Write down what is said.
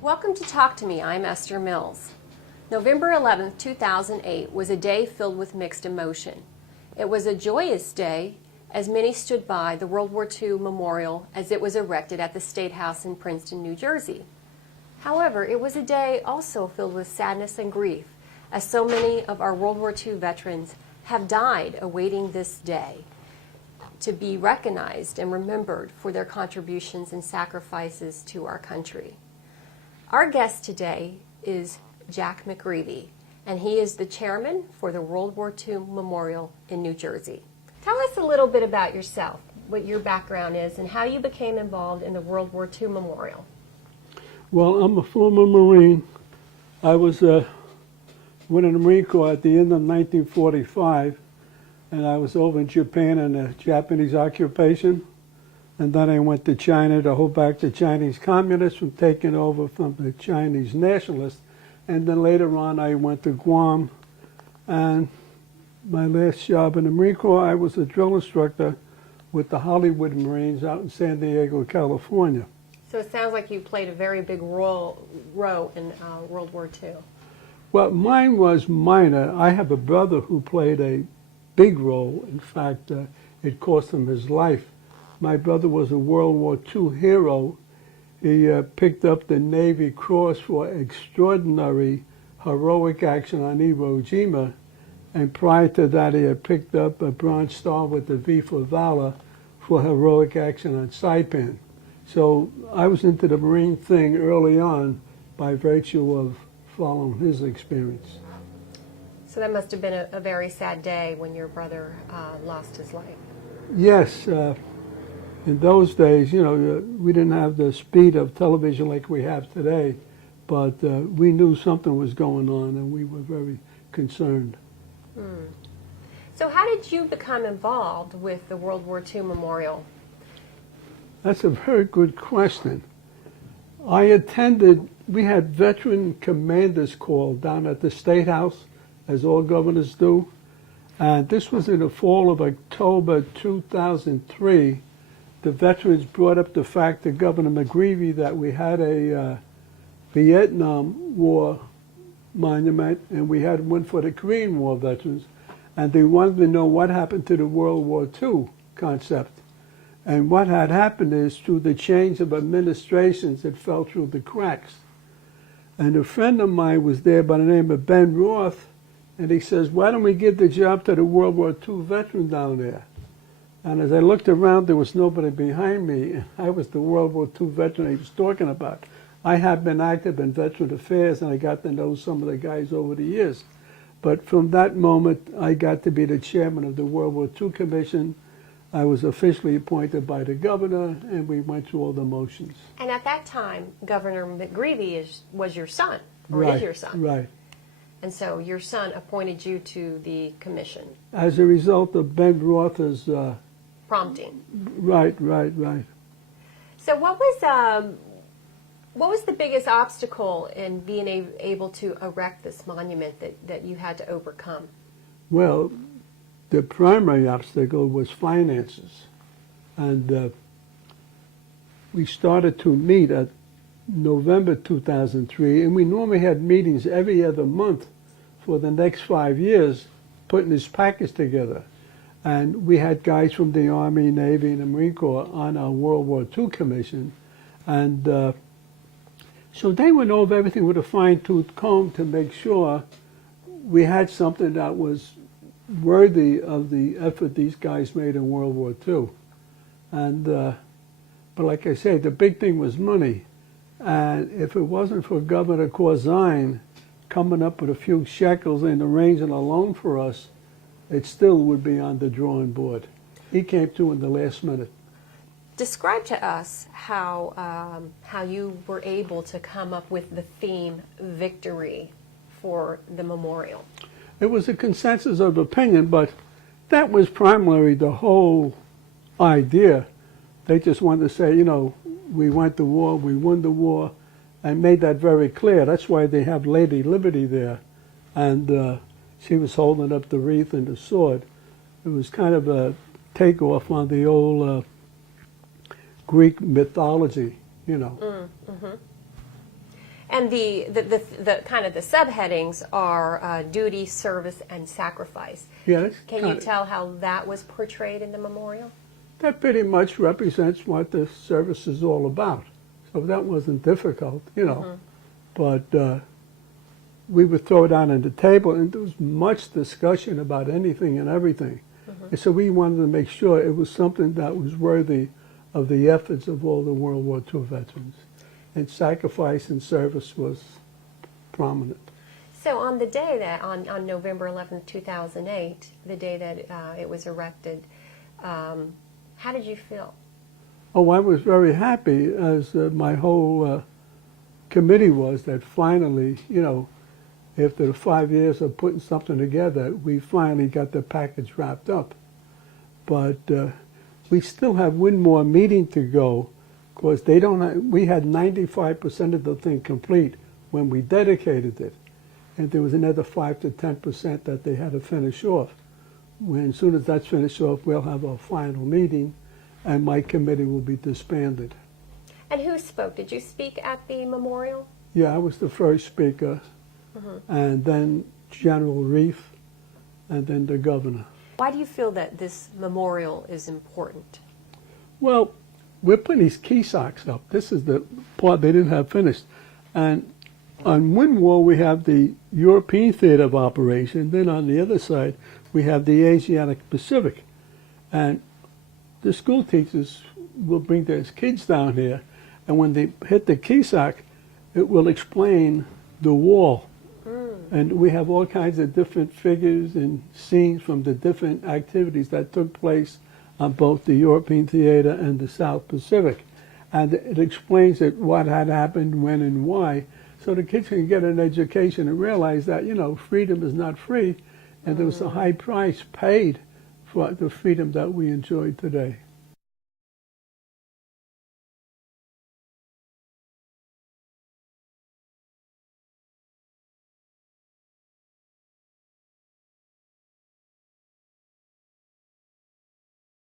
Welcome to Talk to Me. I'm Esther Mills. November 11, 2008 was a day filled with mixed emotion. It was a joyous day as many stood by the World War II memorial as it was erected at the Statehouse in Princeton, New Jersey. However, it was a day also filled with sadness and grief, as so many of our World War II veterans have died awaiting this day to be recognized and remembered for their contributions and sacrifices to our country. Our guest today is Jack McGreevey, and he is the chairman for the World War II Memorial in New Jersey. Tell us a little bit about yourself, what your background is, and how you became involved in the World War II Memorial. Well, I'm a former Marine. I was went in the Marine Corps at the end of 1945, and I was over in Japan in the Japanese occupation. And then I went to China to hold back the Chinese communists from taking over from the Chinese nationalists. And then later on, I went to Guam. And my last job in the Marine Corps, I was a drill instructor with the Hollywood Marines out in San Diego, California. So it sounds like you played a very big role in World War II. Well, mine was minor. I have a brother who played a big role. In fact, it cost him his life. My brother was a World War II hero. He picked up the Navy Cross for extraordinary heroic action on Iwo Jima, and prior to that he had picked up a Bronze Star with the V for Valor for heroic action on Saipan. So I was into the Marine thing early on by virtue of following his experience. So that must have been a very sad day when your brother lost his life. Yes. In those days, you know, we didn't have the speed of television like we have today, but we knew something was going on, and we were very concerned. So how did you become involved with the World War II Memorial? That's a very good question. I attended, we had veteran commanders call down at the Statehouse, as all governors do, and this was in the fall of October 2003. The veterans brought up the fact to Governor McGreevey that we had a Vietnam War monument and we had one for the Korean War veterans, and they wanted to know what happened to the World War II concept. And what had happened is, through the change of administrations, it fell through the cracks. And a friend of mine was there by the name of Ben Roth, and he says, why don't we give the job to the World War II veteran down there? And as I looked around, there was nobody behind me, and I was the World War II veteran he was talking about. I had been active in veteran affairs, and I got to know some of the guys over the years. But from that moment, I got to be the chairman of the World War II Commission. I was officially appointed by the governor, and we went through all the motions. And at that time, Governor McGreevey was your son, or Right, is your son. right. And so your son appointed you to the commission. As a result of Ben Roth's Prompting. Right. So what was the biggest obstacle in being able to erect this monument that you had to overcome? Well, the primary obstacle was finances. And we started to meet at November 2003, and we normally had meetings every other month for the next 5 years, putting this package together. And we had guys from the Army, Navy, and the Marine Corps on our World War II Commission. And so they went over everything with a fine-tooth comb to make sure we had something that was worthy of the effort these guys made in World War II. And but like I say, the big thing was money. And if it wasn't for Governor Corzine coming up with a few shekels and arranging a loan for us, it still would be on the drawing board. He came through in the last minute. Describe to us how you were able to come up with the theme "Victory" for the memorial. It was a consensus of opinion, but that was primarily the whole idea. They just wanted to say, you know, we went to war, we won the war, and made that very clear. That's why they have Lady Liberty there, and she was holding up the wreath and the sword. It was kind of a takeoff on the old Greek mythology, you know. And the kind of the subheadings are duty, service, and sacrifice. Yes. Can you tell how that was portrayed in the memorial? That pretty much represents what the service is all about. So that wasn't difficult, you know. But we would throw it out on the table, and there was much discussion about anything and everything. And so we wanted to make sure it was something that was worthy of the efforts of all the World War II veterans. And sacrifice and service was prominent. So on the day that, on November 11th, 2008, the day that it was erected, how did you feel? Oh, I was very happy, as my whole committee was, that finally, you know, after the 5 years of putting something together, we finally got the package wrapped up. But we still have one more meeting to go, because they don't. We had 95% of the thing complete when we dedicated it, and there was another 5 to 10% that they had to finish off. When as soon as that's finished off, we'll have our final meeting, and my committee will be disbanded. And who spoke? Did you speak at the memorial? Yeah, I was the first speaker, and then General Reef, and then the governor. Why do you feel that this memorial is important? Well, we're putting these key socks up. This is the part they didn't have finished. And on one wall we have the European theater of operation. Then on the other side we have the Asiatic Pacific. And the school teachers will bring their kids down here, and when they hit the key sock, it will explain the wall. And we have all kinds of different figures and scenes from the different activities that took place on both the European theater and the South Pacific. And it explains what had happened, when, and why, so the kids can get an education and realize that, you know, freedom is not free, and there was a high price paid for the freedom that we enjoy today.